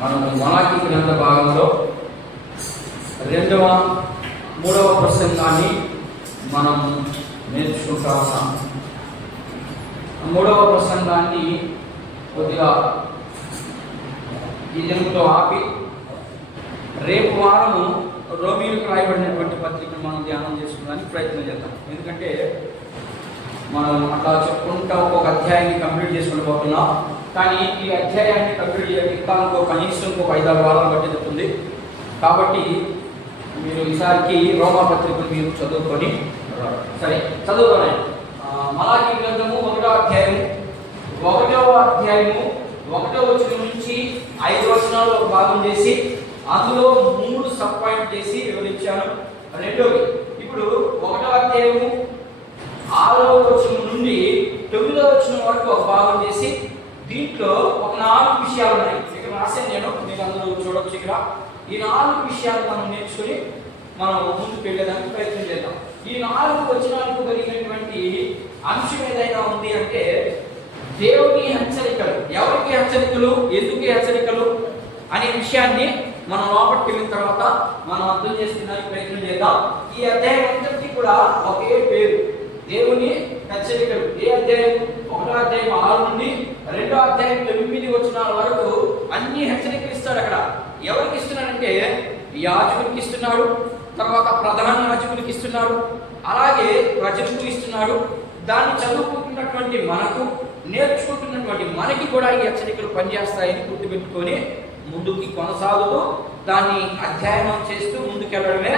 మనం మలాకీ గ్రంథ భాగంలో మూడవ ప్రసంగాన్ని మనం నేర్చుకుంటా ఉన్నాం. మూడవ ప్రసంగాన్ని కొద్దిగా ఈ దినంతో ఆపి రేపు వారము రోమీలకు రాయబడినటువంటి పత్రికను మనం ధ్యానం చేసుకోవడానికి ప్రయత్నం చేద్దాం. ఎందుకంటే మనం అట్లా చెప్పుకుంటా ఒక్కొక్క అధ్యాయాన్ని కంప్లీట్ చేసుకుని పోతున్నాం. కానీ ఈ అధ్యాయాన్ని కంప్లీట్ చేయడానికి కనీసం ఇంకొక 5-6 వారాలు పట్టింది. కాబట్టి మీరు ఈసారికి రోమా పత్రికను మీరు చదువుకొని సరే చదువుకోండి. మలాకీ గ్రంథము 1వ అధ్యాయము 1వ వచనం నుంచి 5 వచనాలు ఒక భాగం చేసి అందులో 3 సబ్ పాయింట్ చేసి వివరించాను. రెండోది ఇప్పుడు 1వ అధ్యాయము 6వ వచనం నుండి 9వ వచనం వరకు ఒక భాగం చేసి దీంట్లో ఒక 4 విషయాలు ఉన్నాయి. ఇక్కడ రాశాను నేను, మీరు అందరూ చూడవచ్చు. ఇక్కడ ఈ 4 విషయాలు మనం నేర్చుకుని మనం ముందుకు వెళ్ళేదానికి ప్రయత్నం చేద్దాం. ఈ 4 వచనాలకు కలిగినటువంటి అంశం ఏదైనా ఉంది అంటే దేవుని హెచ్చరికలు. ఎవరికి హెచ్చరికలు, ఎందుకు హెచ్చరికలు అనే విషయాన్ని మనం లోపలికి వెళ్ళిన తర్వాత మనం అర్థం చేసుకునే ప్రయత్నం చేద్దాం. ఈ అధ్యాయం అంతటికీ కూడా ఒకే పేరు, దేవుని హెచ్చరికలు. ఏ అధ్యాయం? 1వ అధ్యాయం 6 నుండి 2వ అధ్యాయం 9 వచనాల వరకు అన్ని హెచ్చరికలు ఇస్తాడు. అక్కడ ఎవరికి ఇస్తున్నాడంటే యాజకునికి ఇస్తున్నాడు, తర్వాత ప్రధాన యాజకునికి ఇస్తున్నాడు, అలాగే ప్రజలకు ఇస్తున్నాడు. దాన్ని చదువుకుంటున్నటువంటి మనకు, నేర్చుకుంటున్నటువంటి మనకి కూడా ఈ హెచ్చరికలు పనిచేస్తాయని గుర్తుపెట్టుకొని ముందుకి కొనసాగుతూ దాన్ని అధ్యయనం చేస్తూ ముందుకెళ్ళడమే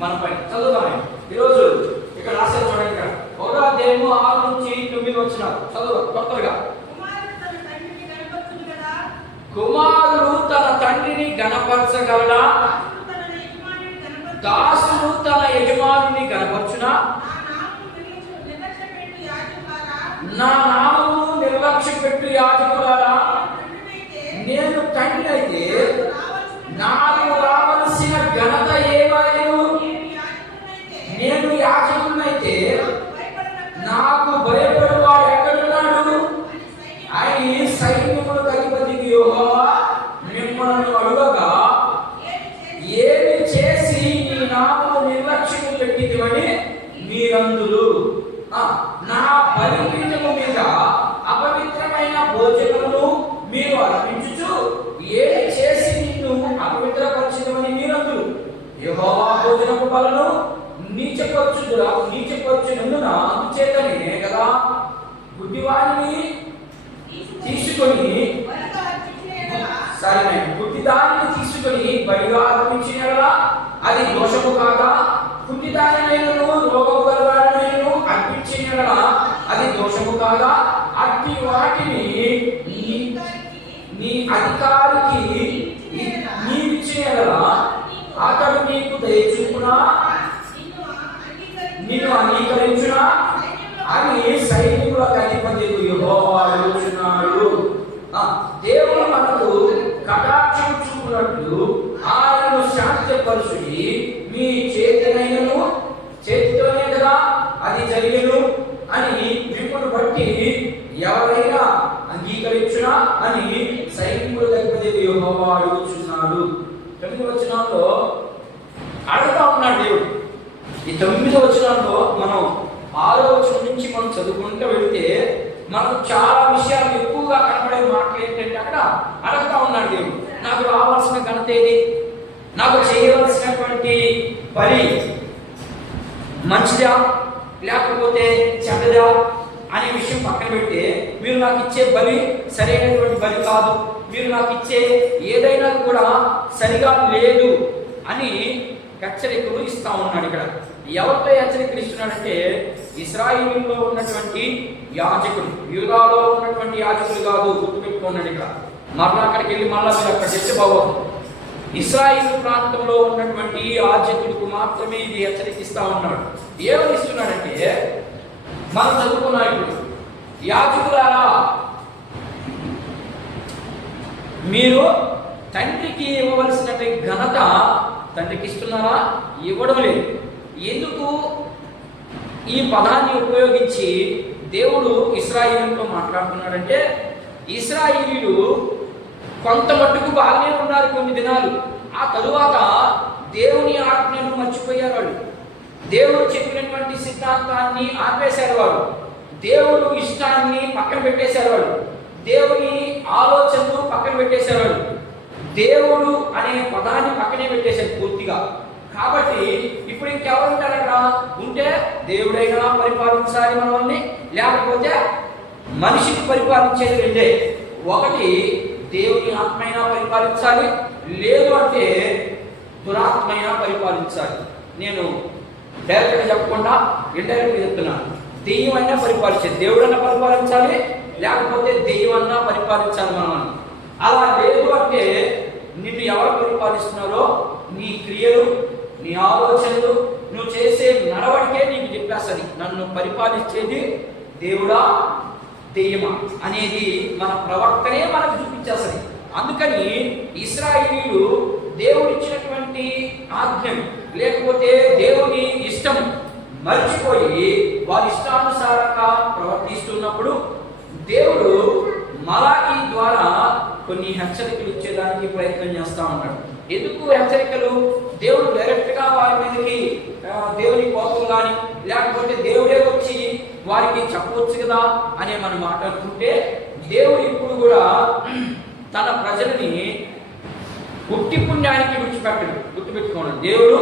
మన పని. చదువుతామే ఈరోజు. ఇక్కడ రాశారు చూడండి. ఇక్కడ 1వ అధ్యాయము 6 నుంచి 9 వచనాలు చదువు కొత్తగా. కుమారుడు తన తండ్రిని గణపరచగలడా? దాసుడు తన యజమానుని గణపరచునా? నా నామము నిర్లక్ష్య పెట్టు యాజకులారా, నేను తండ్రి అయితే నాకు రావలసిన ఘనత ఏమను? నేను యాజకునైతే నాకు భయపడేవాడు ఎక్కడున్నాడు అని సైన్యములకు అధిపతికి యెహోవా మిమ్మల్ని అడుగగా, ఏమి చేసి నీ నామము నిర్లక్ష్యము పెట్టిదివని మీరందురు. నా బలిపీఠము మీద అపవిత్రమైన భోజనమును మీరు అర్పించుచు ఏమి చేసి నిన్ను అపవిత్రపరచిదమని మీరందురు. యెహోవా భోజనము బలను నీచపరచునందున అందుచేతనే కదా గుడ్డివాడిని తీసుకొని గుడ్డిదానిని తీసుకొని బలిగా అర్పించినలా అది దోషము కాదా? గుడ్డిదానినైనను రోగము గలవాడినైనను అర్పించినలా అది దోషము కాదా? అట్టి వాటిని నీ అధికారికి నీవిచ్చినలా అతడు నీకు దయచూపునా, నిన్ను అంగీకరించునా అని సైనికులకు అధిపతి యెహోవా అడుగుచున్నాడు. దేవుడు మనకు కటాక్షం చూపునట్లు ఆయనను శాంతిపరుచుడి. మీ చేతితోనే కదా అది జరిగేను అని మిమ్మల్ని బట్టి ఎవరైనా అంగీకరించునా అని సైనికులకు అధిపతి యెహోవా అడుగుచున్నాడు. 9వ వచనంలో అడుగుతా ఉన్నాడు దేవుడు. ఈ 9వ వచనంలో మనం 6వ వచనం నుంచి మనం చదువుకుంటూ వెళితే మనకు చాలా విషయాలు ఎక్కువగా కనపడే మాటలు ఏంటంటే అక్కడ అడుగుతా ఉన్నాడు దేవుడు, నాకు రావాల్సిన ఘనత ఏది? నాకు చేయవలసినటువంటి బలి మంచిదా లేకపోతే చెడ్డదా అనే విషయం పక్కన పెడితే, మీరు నాకు ఇచ్చే బలి సరైనటువంటి బలి కాదు, మీరు నాకు ఇచ్చే ఏదైనా కూడా సరిగా లేదు అని హెచ్చరికలు ఇస్తా ఉన్నాడు. ఇక్కడ ఎవరితో హెచ్చరికలు ఇస్తున్నాడంటే ఇశ్రాయేలులో ఉన్నటువంటి యాజకులు, యూదాలో ఉన్నటువంటి యాజకులు కాదు, గుర్తుపెట్టుకున్నాడు. ఇక్కడ మరలా అక్కడికి వెళ్ళి మళ్ళా మీరు అక్కడ తెచ్చిపోవాలి. ఇశ్రాయేలు ప్రాంతంలో ఉన్నటువంటి యాజకులకు మాత్రమే ఇది హెచ్చరికిస్తా ఉన్నాడు. ఏమని ఇస్తున్నాడంటే, మనం చదువుకున్నా ఇప్పుడు, యాజకులారా మీరు తండ్రికి ఇవ్వవలసినటువంటి ఘనత తండ్రికి ఇస్తున్నారా? ఇవ్వడం లేదు. ఎందుకు ఈ పదాన్ని ఉపయోగించి దేవుడు ఇశ్రాయేలుతో మాట్లాడుతున్నాడంటే, ఇశ్రాయేలీయులు కొంత మట్టుకు బాగానే ఉన్నారు కొన్ని దినాలు. ఆ తరువాత దేవుని ఆజ్ఞను మర్చిపోయారు వాళ్ళు. దేవుడు చెప్పినటువంటి సిద్ధాంతాన్ని ఆపేశారు వాళ్ళు. దేవుడు ఇష్టాన్ని పక్కన పెట్టేశారు వాళ్ళు. దేవుని ఆలోచనలు పక్కన పెట్టేశారు వాళ్ళు. దేవుడు అనే పదాన్ని పక్కనే పెట్టేశారు పూర్తిగా. కాబట్టి ఇప్పుడు ఇంకెవరు ఉంటారట? ఉంటే దేవుడైనా పరిపాలించాలి మనల్ని, లేకపోతే మనిషిని పరిపాలించేది రెండే. ఒకటి దేవుని ఆత్మైనా పరిపాలించాలి, లేదు అంటే దురాత్మైనా పరిపాలించాలి. నేను డైరెక్ట్గా చెప్పకుండా ఇండైరెక్ట్గా చెప్తున్నాను. దెయ్యమైనా పరిపాలించాలి, దేవుడన్నా పరిపాలించాలి, లేకపోతే దెయ్యమన్నా పరిపాలించాలి మనల్ని. అలా లేదు అంటే నిన్ను ఎవరు పరిపాలిస్తున్నారో నీ క్రియలు, నీ ఆలోచనలు, నువ్వు చేసే నడవడికే నీకు చెప్పేస్తుంది నన్ను పరిపాలించేది దేవుడా దెయ్యమా అనేది మన ప్రవర్తనే మనకు చూపించేస్తుంది. అందుకని ఇశ్రాయేలీయులు దేవుడిచ్చినటువంటి ఆజ్ఞను లేకపోతే దేవుని ఇష్టం మర్చిపోయి వారి ఇష్టానుసారంగా ప్రవర్తిస్తున్నప్పుడు దేవుడు మలాకి ద్వారా కొన్ని హెచ్చరికలు ఇచ్చేదానికి ప్రయత్నం చేస్తూ ఉంటాడు. ఎందుకు హెచ్చరికలు? దేవుడు డైరెక్ట్గా వారి మీదకి దేవుని కోపం కానీ లేకపోతే దేవుడే వచ్చి వారికి చెప్పవచ్చు కదా అనే మనం మాట్లాడుకుంటే, దేవుడు ఇప్పుడు కూడా తన ప్రజలని పుట్టి పుణ్యానికి విడిచిపెట్టడు. గుర్తుపెట్టుకోండి, దేవుడు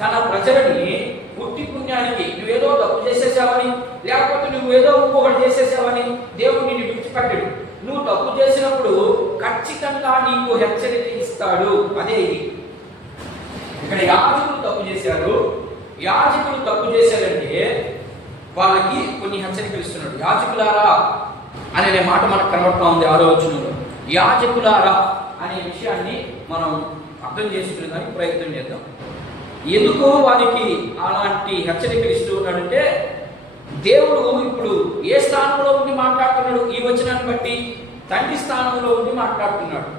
తన ప్రజలని పుట్టి పుణ్యానికి, నువ్వేదో తప్పు చేసేసావని లేకపోతే నువ్వేదో ఇంకొకటి చేసేసావని దేవుడు నిన్ను విడిచిపెట్టడు. నువ్వు తప్పు చేసినప్పుడు ఖచ్చితంగా నీకు హెచ్చరిక ఇస్తాడు. అదే ఇది. ఇక్కడ యాజకులు తప్పు చేశారు. యాజకులు తప్పు చేశారంటే వాళ్ళకి కొన్ని హెచ్చరికలు ఇస్తున్నాడు. యాజకులారా అనే మాట మనకు కనబడతా ఉంది 6వ వచనంలో. యాజకులారా అనే విషయాన్ని మనం అర్థం చేసుకునేదానికి ప్రయత్నం చేద్దాం. ఎందుకు వారికి అలాంటి హెచ్చరికలు ఇస్తూ ఉన్నాడంటే, దేవుడు ఇప్పుడు ఏ స్థానంలో ఉండి మాట్లాడుతున్నాడు? ఈ వచనాన్ని బట్టి తండ్రి స్థానంలో ఉండి మాట్లాడుతున్నాడు.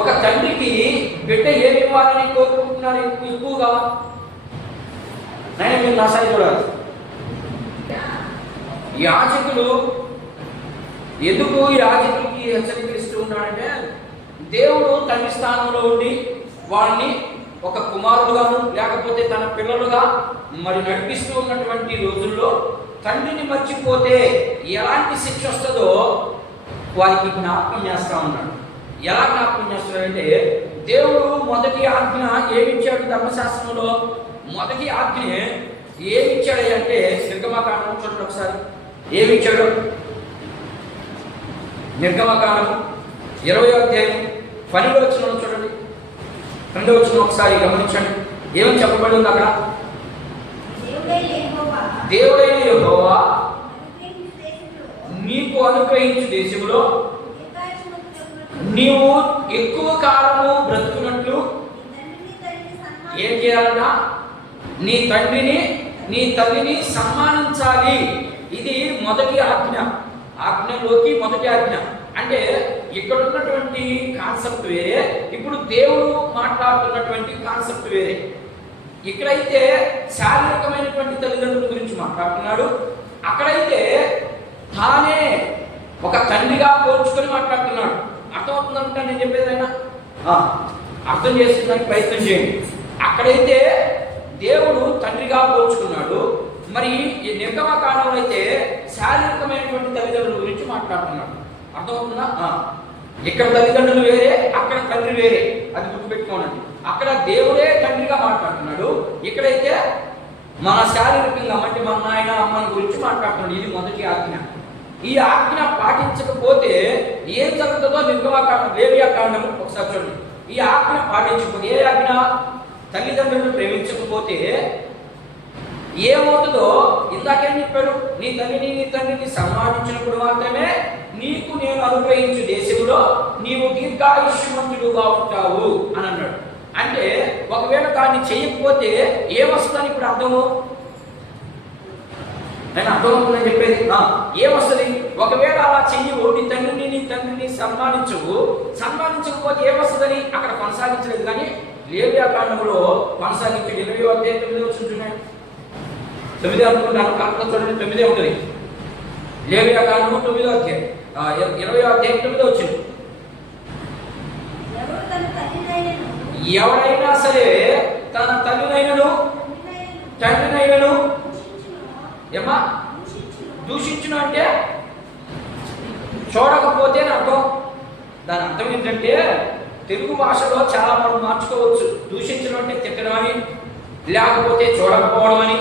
ఒక తండ్రికి బిడ్డ ఏమి ఇవ్వాలని కోరుకుంటున్నారు ఎక్కువగా? నేను మీరు నా సైడ్ చూడాలి. యాజకులు ఎందుకు యాజకులకి హెచ్చరికలు ఇస్తూ ఉన్నాడంటే, దేవుడు తండ్రి స్థానంలో ఉండి వాళ్ళని ఒక కుమారుడుగాను లేకపోతే తన పిల్లలుగా మరి నడిపిస్తూ ఉన్నటువంటి రోజుల్లో తండ్రిని మర్చిపోతే ఎలాంటి శిక్ష వస్తుందో వారికి జ్ఞాపకం చేస్తూ ఉన్నాడు. ఎలా జ్ఞాపకం చేస్తున్నాడంటే, దేవుడు మొదటి ఆజ్ఞ ఏమిచ్చాడు ధర్మశాస్త్రంలో? మొదటి ఆజ్ఞ ఏమిచ్చాడు అంటే, నిర్గమకాండం చూడండి ఒకసారి. ఏమిచ్చాడు? నిర్గమకాండం 20వ అధ్యాయం 12వ వచనం చూడండి. 2వ వచనం ఒకసారి గమనించండి. ఏమని చెప్పబడి ఉంది అక్కడ? దేవుడైన యెహోవా నీకు అనుగ్రహించు దేశంలో నీవు ఎక్కువ కాలము బ్రతుకున్నట్లు ఏం చేయాలన్నా? నీ తండ్రిని నీ తల్లిని సన్మానించాలి. ఇది మొదటి ఆజ్ఞ. ఆజ్ఞలోకి మొదటి ఆజ్ఞ. అంటే ఇక్కడ ఉన్నటువంటి కాన్సెప్ట్ వేరే, ఇప్పుడు దేవుడు మాట్లాడుతున్నటువంటి కాన్సెప్ట్ వేరే. ఇక్కడైతే శారీరకమైనటువంటి తల్లిదండ్రుల గురించి మాట్లాడుతున్నాడు, అక్కడైతే తానే ఒక తండ్రిగా పోల్చుకొని మాట్లాడుతున్నాడు. అర్థమవుతుందంట నేను చెప్పేదైనా? అర్థం చేసుకోవడానికి ప్రయత్నం చేయండి. అక్కడైతే దేవుడు తండ్రిగా పోల్చుకున్నాడు, మరి ఈ నిర్గమకాండంలో అయితే శారీరకమైనటువంటి తల్లిదండ్రుల గురించి మాట్లాడుతున్నాడు. అర్థమవుతుందా? ఇక్కడ తల్లిదండ్రులు వేరే, అక్కడ తండ్రి వేరే. అది గుర్తుపెట్టుకోనండి. అక్కడ దేవుడే తండ్రిగా మాట్లాడుతున్నాడు, ఇక్కడైతే మన శారీరకంగా అంటే మన నాయన అమ్మని గురించి మాట్లాడుతున్నాడు. ఇది మొదటి ఆజ్ఞ. ఈ ఆజ్ఞ పాటించకపోతే ఏం జరుగుతుందో నిర్గమకాండం లేవియాకాండం ఒకసారి చూడండి. ఈ ఆజ్ఞ పాటించకపోతే, ఏ ఆజ్ఞ? తల్లిదండ్రులను ప్రేమించకపోతే ఏమవుతుందో ఇందాకేం చెప్పాడు? నీ తల్లిని నీ తండ్రిని సన్మానించినప్పుడు మాత్రమే నీకు నేను అనుగ్రహించు దేశంలో నీవు దీర్ఘాయుష్యవంతుడుగా ఉంటావు అని అన్నాడు. అంటే ఒకవేళ దాన్ని చేయకపోతే ఏమొస్తుందని ఇప్పుడు అర్థము? నేను అర్థమవుతుందని చెప్పేది. ఏమొస్తుంది? ఒకవేళ అలా చెయ్యవు, నీ తండ్రిని సన్మానించకపోతే ఏమొస్తుందని అక్కడ కొనసాగించలేదు. కానీ లేవియాకాండంలో కొనసాగించే 20వ అధ్యాయం 9వ వచనం చూడండి. 9 అనుకుంటాను, కరెక్ట్గా చూడండి. 9 ఉంటుంది. లేవియాకాండము 9వ అధ్యాయం 20వ అధ్యాయం 9వ వచనం. ఎవరైనా సరే తన తల్లినైనను తండ్రినైనను ఏమా దూషించును అంటే చూడకపోతే అర్థం. దాని అర్థం ఏంటంటే తెలుగు భాషలో చాలా మనం మార్చుకోవచ్చు. దూషించడం అంటే తిట్టడం అని, లేకపోతే చూడకపోవడం అని,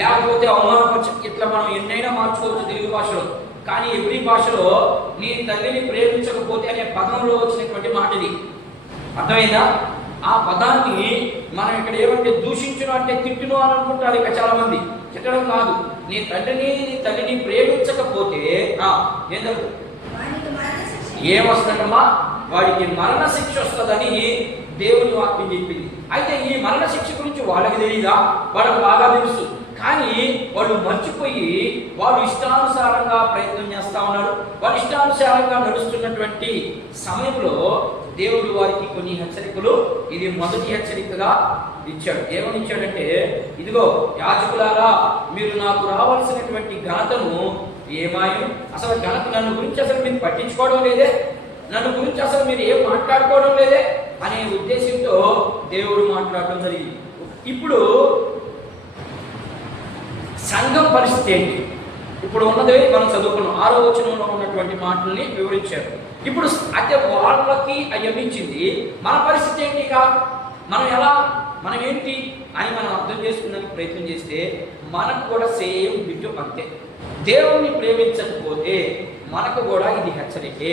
లేకపోతే అవమానపరచ, ఇట్లా మనం ఎన్నైనా మార్చుకోవచ్చు తెలుగు భాషలో. కానీ ఎవ్రీ భాషలో నీ తల్లిని ప్రేమించకపోతే అనే పదంలో వచ్చినటువంటి మాట ఇది. అర్థమైందా? ఆ పదాన్ని మనం ఇక్కడ ఏమంటే దూషించును అంటే తిట్టును అని అనుకుంటారు ఇక చాలా మంది. తిట్టడం కాదు. నీ తండ్రిని నీ తల్లిని ప్రేమించకపోతే ఏమొస్తుందమ్మా? వాడికి మరణ శిక్ష వస్తుందని దేవుని వాక్యం చెప్పింది. అయితే ఈ మరణ శిక్ష గురించి వాళ్ళకి తెలియదా? వాళ్ళకి బాగా తెలుసు. కానీ వాళ్ళు మర్చిపోయి వాళ్ళు ఇష్టానుసారంగా ప్రయత్నం చేస్తా ఉన్నాడు. వాళ్ళు ఇష్టానుసారంగా నడుస్తున్నటువంటి సమయంలో దేవుడు వారికి కొన్ని హెచ్చరికలు, ఇది మొదటి హెచ్చరికగా ఇచ్చాడు. ఏమని ఇచ్చాడంటే, ఇదిగో యాజకులారా, మీరు నాకు రావాల్సినటువంటి ఘనతను ఏమాయం, అసలు ఘనత నన్ను గురించి అసలు మీరు పట్టించుకోవడం లేదే, నన్ను గురించి అసలు మీరు ఏం మాట్లాడుకోవడం లేదే అనే ఉద్దేశంతో దేవుడు మాట్లాడడం జరిగింది. ఇప్పుడు సంఘం పరిస్థితి ఏంటి? ఇప్పుడు ఉన్నదే మనం చదువుకున్నాం. 6వ వచనంలో ఉన్నటువంటి మాటల్ని వివరించారు. ఇప్పుడు అయితే వాళ్ళకి అయ్యించింది. మన పరిస్థితి ఏంటి? ఇక మనం ఏంటి అని మనం అర్థం చేసుకునే ప్రయత్నం చేస్తే మనకు కూడా సేమ్ బిట్టు అంతే. దేవుణ్ణి ప్రేమించకపోతే మనకు కూడా ఇది హెచ్చరికే.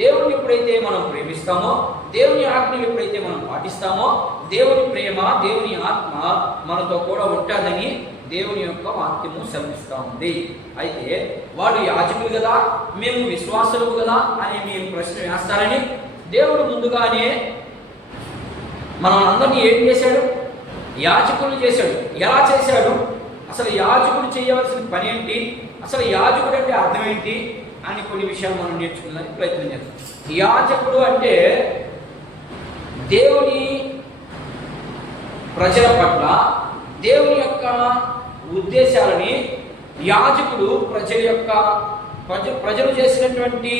దేవుణ్ణి ఎప్పుడైతే మనం ప్రేమిస్తామో, దేవుని ఆజ్ఞలు ఎప్పుడైతే మనం పాటిస్తామో, దేవుని ప్రేమ, దేవుని ఆత్మ మనతో కూడా ఉంటుందని దేవుని యొక్క వాక్యము సెలవిస్తూ ఉంది. అయితే వాడు యాజకులు కదా, మేము విశ్వాసులు కదా అని మేము ప్రశ్న వేస్తారని దేవుడు ముందుగానే మనం అందరినీ ఏం చేశాడు? యాజకులు చేశాడు. ఎలా చేశాడు? అసలు యాజకుడు చేయవలసిన పని ఏంటి, అసలు యాజకుడు అంటే అర్థం ఏంటి అని కొన్ని విషయాలు మనం నేర్చుకోవడానికి ప్రయత్నం చేద్దాం. యాజకుడు అంటే దేవుని ప్రజల పట్ల దేవుని యొక్క ఉద్దేశాలని యాజకుడు ప్రజలు చేసినటువంటి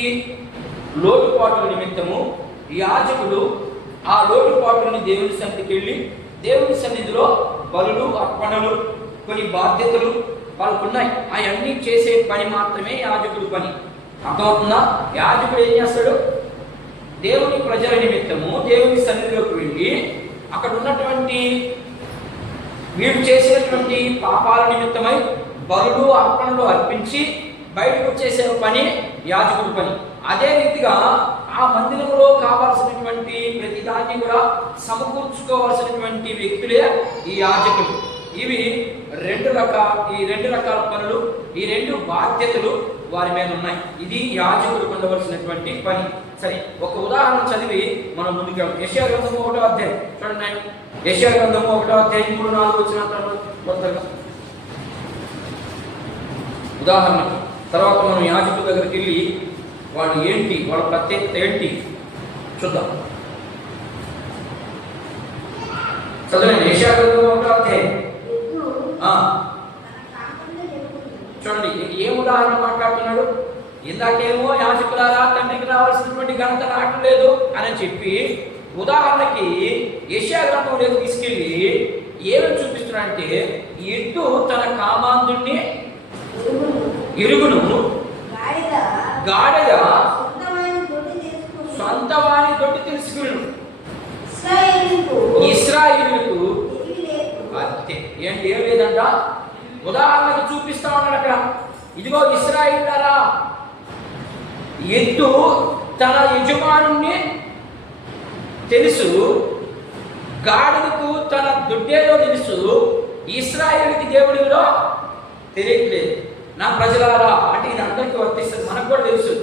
లోటుపాట్ల నిమిత్తము యాజకుడు ఆ లోటుపాట్లని దేవుని సన్నిధికి వెళ్ళి దేవుని సన్నిధిలో బలులు, అర్పణలు, కొన్ని బాధ్యతలు వాళ్ళకున్నాయి. అవన్నీ చేసే పని మాత్రమే యాజకుడు పని. అర్థమవుతుందా? యాజకుడు ఏం చేస్తాడు? దేవుని ప్రజల నిమిత్తము దేవుని సన్నిధిలోకి వెళ్ళి అక్కడ ఉన్నటువంటి వీడు చేసినటువంటి పాపాల నిమిత్తమై బలులు, అర్పణలు అర్పించి బయటకు వచ్చేసే పని యాజకుడి పని. అదే రీతిగా ఆ మందిరంలో కావాల్సినటువంటి ప్రతి దాన్ని కూడా సమకూర్చుకోవాల్సినటువంటి వ్యక్తులే ఈ యాజకులు. ఇవి రెండు రకాల పనులు, ఈ రెండు బాధ్యతలు వారి మీద ఉన్నాయి. ఇది యాజకుడు ఉండవలసినటువంటి పని. సరే, ఒక ఉదాహరణ చదివి మనం ముందుకు వెళ్తాం. యెషయా గ్రంథము 1వ అధ్యాయం చూడండి. యెషయా గ్రంథము 1వ అధ్యాయం 3-4 వచనాలు ఉదాహరణ. తర్వాత మనం యాజకుల దగ్గరికి వెళ్ళి వాళ్ళు ఏంటి, వాళ్ళ ప్రత్యేకత ఏంటి చూద్దాం. చదవండి. యెషయా గ్రంథము 1వ అధ్యాయం చూడండి. ఏం ఉదాహరణ మాట్లాడుతున్నాడు? ఇందాకేమో యాజకులారా, తండ్రికి రావాల్సినటువంటి ఘనత నాకు లేదు అని చెప్పి ఉదాహరణకి యెషయా గ్రంథంలోకి తీసుకెళ్ళి ఏమని చూపిస్తున్నాడంటే, ఎద్దు తన కామాంధుణ్ణి ఇరుగును, గాడిద సొంత వాని తోటి తెలుసుకును. ఇశ్రాయేలుకు అంతే. ఏంటి? ఏం లేదంట. ఉదాహరణకు చూపిస్తా ఉన్నాడు అక్కడ. ఇదిగో ఇశ్రాయేలులారా, ఎద్దు తన యజమానుణ్ణి తెలుసు, గాడిదకు తన దుడ్డేదో తెలుసు, ఇశ్రాయేలుకి దేవుడిలో తెలియట్లేదు. నా ప్రజలారా అంటే ఇది అందరికీ వర్తిస్తుంది. మనకు కూడా తెలుసు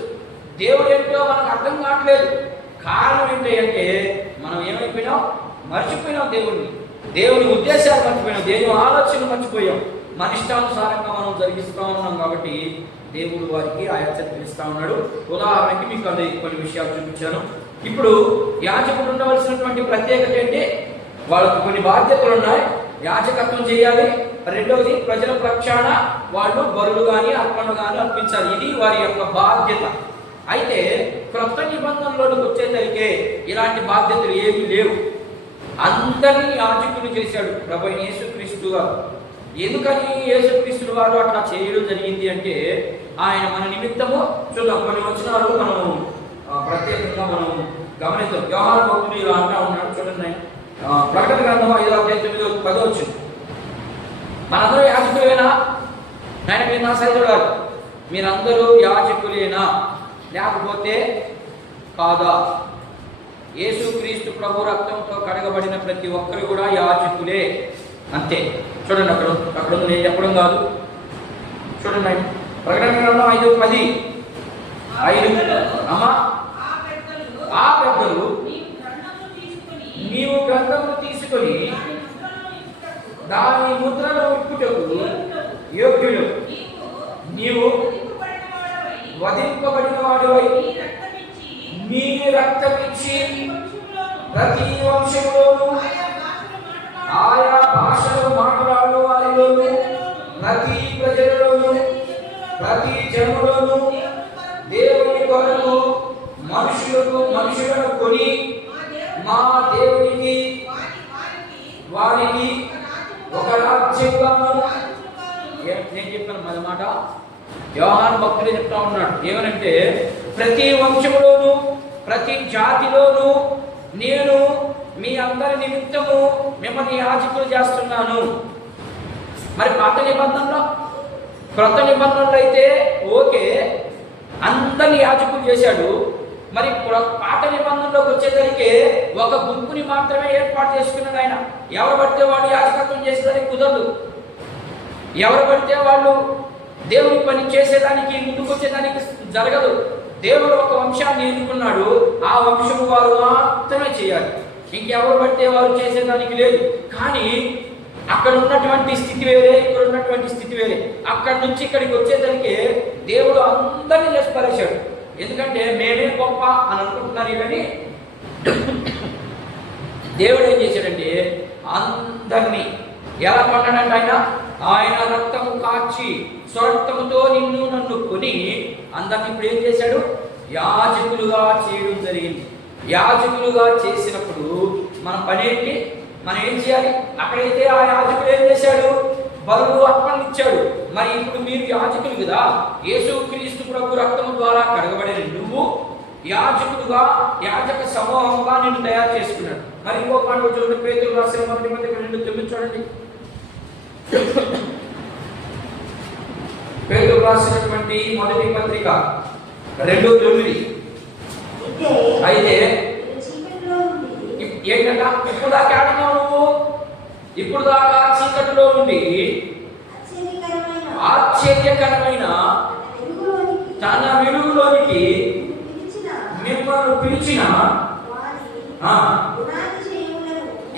దేవుడు ఏంటో మనకు అర్థం కావట్లేదు. కారణం ఏంటి అంటే మనం ఏమైపోయినాం? మర్చిపోయినాం దేవుని ఉద్దేశాలు మర్చిపోయినాం, దేవుని ఆలోచనలు మర్చిపోయాం. మన ఇష్టానుసారంగా మనం జరిగిస్తూ ఉన్నాం. కాబట్టి దేవుడు వారికి ఆ హెచ్చరికలు ఇస్తూ ఉన్నాడు. ఉదాహరణకి మీకు అది కొన్ని విషయాలు చూపించాను. ఇప్పుడు యాజకుడు ఉండవలసినటువంటి ప్రత్యేకత ఏంటి? వాళ్ళకు కొన్ని బాధ్యతలు ఉన్నాయి. యాజకత్వం చేయాలి. రెండవది, ప్రజల పక్షాన వాళ్ళు బలులు కానీ అర్పణలు కానీ అర్పించాలి. ఇది వారి యొక్క బాధ్యత. అయితే క్రొత్త నిబంధనలోకి వచ్చేసరికి ఇలాంటి బాధ్యతలు ఏమీ లేవు. అందరినీ యాజకులు చేశాడు ప్రభు అయిన యేసుక్రీస్తు వారు. ఎందుకని యేసుక్రీస్తు వారు అట్లా చేయడం జరిగింది అంటే ఆయన మన నిమిత్తము చూద్దాం. కొన్ని వచనాలు మనం ప్రత్యేకంగా మనం గమనిద్దాం. యోహాను భక్తుడు ఇలా అంటా ఉన్నాడు చూడండి. ప్రకటన గ్రంథం 5:9-10 మనందరూ యాజకులేనా? ఆయన మీరు నా సైదుడారు, మీరందరూ యాజకులేనా? లేకపోతే కాదా? యేసుక్రీస్తు ప్రభు రక్తంతో కడగబడిన ప్రతి ఒక్కరు కూడా యాజకులే, అంతే. చూడండి అక్కడ నేను చెప్పడం కాదు. చూడండి ప్రకటన గ్రంథం 5:10 అమ్మా ఆ పెద్దలు నీవు గ్రంథమును తీసుకొని దాని ముద్రను విప్పుటకు యోగ్యుడు, నీవు వధింపబడిన వాడివై నీ రక్తమిచ్చి ప్రతి వంశంలోను ఆయా భాషలు మాట్లాడు వారిలోను ప్రతి ప్రజలలోను ప్రతి జనులను దేవుని కొరకు మనుషులను కొని మా దేవునికి వారికి ఒక రాజ్యంగాను. నేను చెప్పాను మన మాట యోహాను భక్తుడే చెప్తా ఉన్నాడు. ఏమనంటే ప్రతి వంశంలోను ప్రతి జాతిలోను నేను మీ అందరి నిమిత్తము మిమ్మల్ని యాజకులు చేస్తున్నాను. మరి పాత నిబంధనలో క్రొత్త నిబంధనలు అయితే ఓకే, అందరిని యాజకులు చేశాడు. మరి పాత నిబంధనలోకి వచ్చేసరికి ఒక గుంపుని మాత్రమే ఏర్పాటు చేసుకున్నాడు ఆయన. ఎవరు పడితే వాళ్ళు యాజకత్వం చేసేదానికి కుదరదు. ఎవరు పడితే వాళ్ళు దేవుని పని చేసేదానికి ముందుకు వచ్చేదానికి జరగదు. దేవుడు ఒక వంశాన్ని ఎన్నుకున్నాడు, ఆ వంశము వారు మాత్రమే చేయాలి, ఇంకెవరు పడితే వారు చేసేదానికి లేదు. కానీ అక్కడ ఉన్నటువంటి స్థితి వేరే, ఇక్కడ ఉన్నటువంటి స్థితి వేరే. అక్కడి నుంచి ఇక్కడికి వచ్చేసరికి దేవుడు అందరినీ చేసి పరేశాడు. ఎందుకంటే మేమే గొప్ప అని అనుకుంటున్నారు కానీ దేవుడు ఏం చేశాడంటే అందరినీ ఎలా కొన్నాడంటే ఆయన రక్తము కాచి స్వరక్తముతో నిన్ను నన్ను కొని అందరిని ఇప్పుడు ఏం చేశాడు? యాజకులుగా చేయడం జరిగింది. యాజకులుగా చేసినప్పుడు మన పని ఏంటి? మనం ఏం చేయాలి? అక్కడైతే ఆ యాజకుడు ఏం చేశాడు? బలులు అర్పణలు ఇచ్చాడు. మరి ఇప్పుడు మీరు యాజకులు కదా, యేసుక్రీస్తు ప్రభు రక్తము ద్వారా కడగబడిన నువ్వు యాజకుడుగా యాజక సమూహంగా నిన్ను తయారు చేసుకున్నాడు. మరి ఇంకో మాట చూడండి, పేతురు రాసిన 1:2 చూడండి. పేతురు రాసినటువంటి మొదటి పత్రిక 2:9 అయితే ఏంటంట? ఇప్పుడు దాకా ఆడినావు నువ్వు, ఇప్పుడు దాకా చీకటిలో ఉండి ఆశ్చర్యకరమైన తన వెలుగులోనికి మిమ్మల్ని పిలిచిన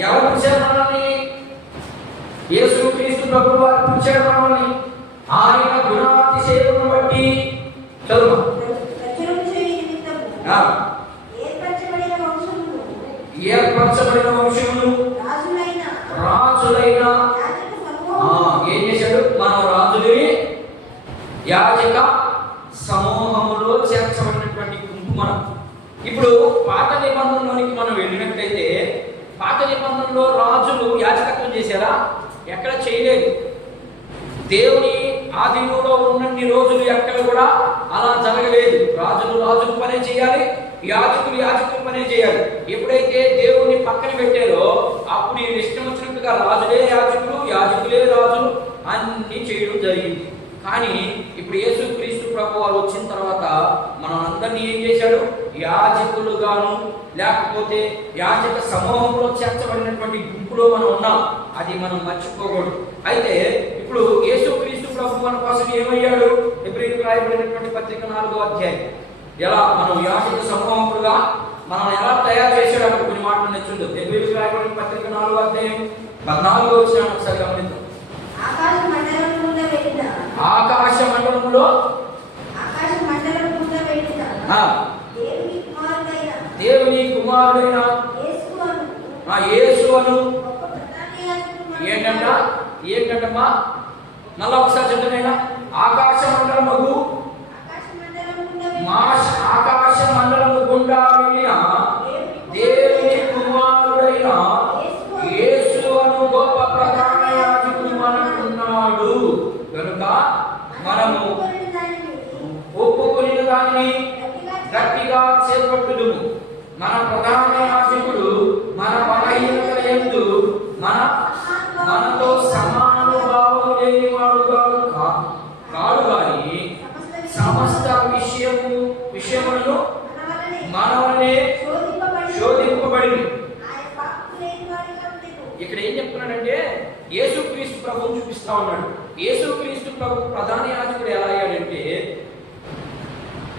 ఎవరు పిలిచారు మనల్ని? యేసుక్రీస్తు ప్రభువు వారు పిలిచాడు మనల్ని. ఆయన గుణాతిశయమును బట్టి చదువు ఏర్పరచబడిన వంశమును రాజులైన ఏం చేశాడు? మనం రాజులని యాజక సమూహములో చేర్చబడినటువంటి గుంపు మనం. ఇప్పుడు పాత నిబంధనలోనికి మనం వెళ్ళినట్లయితే పాత నిబంధనలో రాజులు యాజకత్వం చేశారా? ఎక్కడ చేయలేదు. దేవుని ఆధీనంలో ఉన్నన్ని రోజులు ఎక్కడ కూడా అలా జరగలేదు. రాజులు పనే చేయాలి, యాజకులు పనే చేయాలి. ఎప్పుడైతే దేవుని పక్కన పెట్టారో అప్పుడు ఈ ఇష్టం వచ్చినట్టుగా రాజులే యాజకులే రాజులు అన్ని చేయడం జరిగింది. కానీ ఇప్పుడు యేసుక్రీస్తు ప్రభు వారు వచ్చిన తర్వాత మనం అందరినీ ఏం చేశాడు? యాజకులుగాను లేకపోతే యాజక సమూహంలో చేర్చబడినటువంటి గుంపులో మనం ఉన్నాం. అది మనం మర్చిపోకూడదు. అయితే ఇప్పుడు యేసుక్రీస్తు ప్రభు మన కోసం ఏమయ్యాడు? హెబ్రీయులకు రాయబడినటువంటి పత్రిక 4వ అధ్యాయం ఎలా మనం యాజక సమూహములుగా మనం ఎలా తయారు చేశాడు అక్కడ కొన్ని మాటలు నచ్చుండదు. హెబ్రీయులకు రాయబడిన పత్రిక 4వ అధ్యాయం 14వ వచనం ఒకసారి గమనిద్దాం. ఆకాశ మండలములో దేవుని కుమారుడైన యేసు అను ఏంటంటమ్మా మళ్ళా ఒకసారి చెప్పిన ఆకాశ మండలము ఆకాశ మండలము గుండా వెళ్ళిన దేవుని కుమారుడైన దానిని గట్టిగా చేపట్టుదుము. మన ప్రధాన యాజకుడు మన బలహీనతల యందు మనతో సమానుభావం లేనివాడు కాడు గాని సమస్త విషయములను మనవలనే శోధింపబడింది. ఇక్కడ ఏం చెప్తున్నాడంటే యేసుక్రీస్తు ప్రభువు చూపిస్తా ఉన్నాడు. యేసుక్రీస్తు ప్రభు ప్రధాన యాజకుడు ఎలా అయ్యాడంటే,